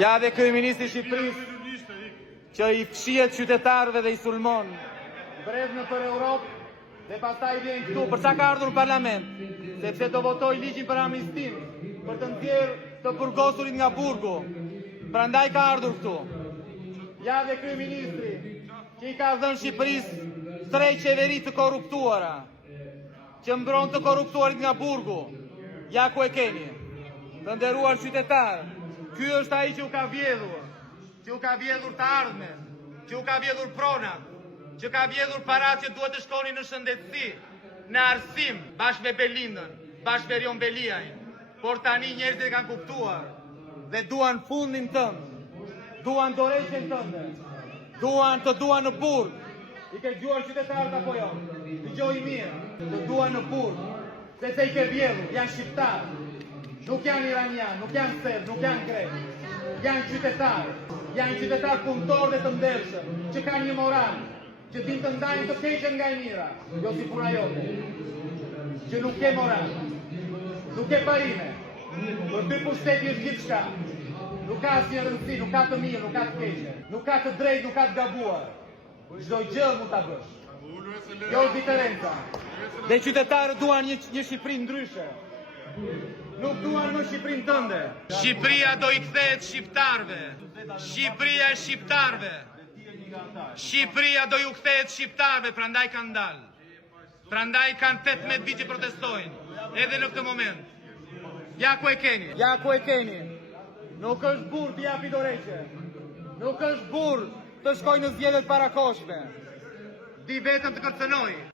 Ja dhe kryeministri i Shqipërisë që i fshihet qytetarëve dhe i sulmon. Breznë për Europë dhe pastaj vjen këtu. Për çka ka ardhur në parlament? Sepse do votoj ligjin për amnistin, për të nxjerrë të burgosurit nga burgu. Prandaj ka ardhur këtu. Ja dhe kryeministri që i ka dhënë Shqipërisë 3 qeveri të korruptuara, që mbron të korruptuarit nga burgu. Ja ku e keni. Të nderuar qytetarë, ky është ai që u ka vjedhur, që u ka vjedhur të ardhmen, që u ka vjedhur pronat, që ka vjedhur parat që duhet të shkonin në shëndetësi, në arsim, bashkë me Belindën, bashkë me Rion Beliaj. Por tani njerëzit e kanë kuptuar dhe duan fundin tënd, duan dorëheqjen tënde, duan në burg. I ke dëgjuar qytetarët apo jo? Dëgjoj mirë, të duan në burg, sepse i ke vjedhur, janë shqiptarë. Nuk janë iranian, nuk janë serb, nuk janë grek. Janë qytetarë punëtorë dhe të ndershëm, që kanë një moral, që din të ndajnë të keqen nga e mira, jo si puna jote, që nuk ke moral, nuk ke parime, për ty pushteti është gjithçka, nuk ka asnjë rëndësi, nuk ka të mirë, nuk ka të keqe, nuk ka të drejtë, nuk ka të gabuar, çdo gjë mund ta bësh. Kjo është diferenca. Dhe qytetarët duan një Shqipëri ndryshe. Nuk duan më Shqipërinë tënde. Shqipëria do i kthehet shqiptarëve. Shqipëria e shqiptarëve. Shqipëria do ju kthehet shqiptarëve, prandaj kanë dalë. Prandaj kanë 18 vite protestojnë, edhe në këtë moment. Ja ku e keni. Ja ku e keni. Nuk është burr të japi dorëheqje. Nuk është burr të shkojë në zgjedhjet parakoshme. Di vetëm të kërcënojë.